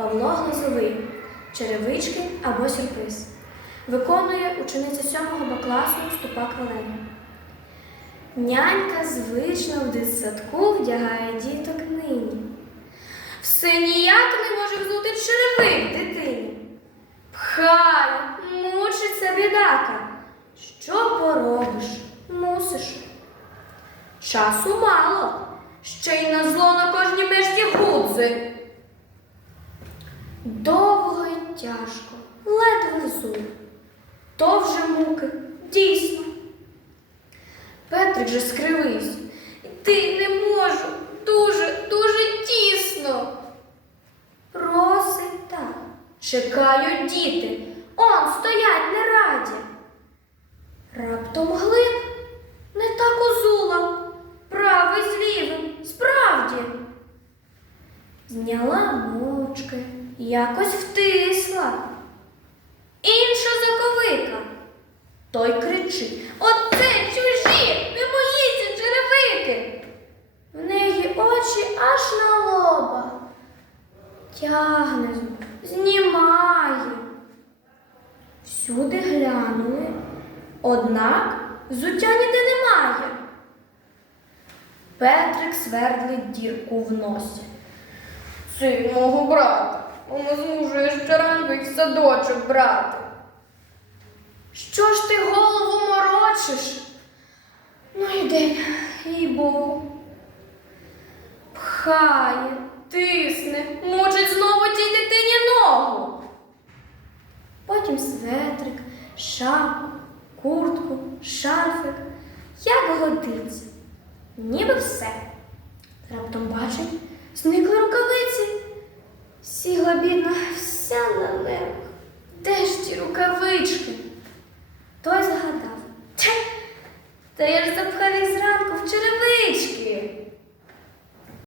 Павло Глазовий, черевички або сюрприз. Виконує учениця 7 Б класу Ступак Валерія. Нянька звично в дитсадку вдягає діток нині. Все ніяк не може взути черевик дитині. Пхає, мучиться бідака. Що поробиш? Мусиш. Часу мало, ще й на зло на кожній мешті гудзи. Довго й тяжко, ледве взув. То вже муки, дійсно. Петрик же скривився. Йти не можу, дуже, дуже тісно. Просить так. Чекають діти. Он стоять не раді. Раптом глиб не так узула, правий з лівим, справді. Зняла мовчки, якось втисла. Інша заковика. Той кричить Оце чужі, не мої черевики. В неї очі аж на лоба. Тягне, знімає. Всюди глянули, однак взуття ніде немає. Петрик свердлить дірку в носі. Син мого брата, воно змушує ще ранку й в садочок брати. Що ж ти голову морочиш? Ну йди, їй Богу. Пхає, тисне, мучить знову тій дитині ногу. Потім светрик, шапку, куртку, шарфик, як годиться. Ніби все. Раптом бачить, зникли рукавиці. Вийшла бідна вся на нервах. Де ж ті рукавички? Той загадав. Та я ж запхав їх зранку в черевички.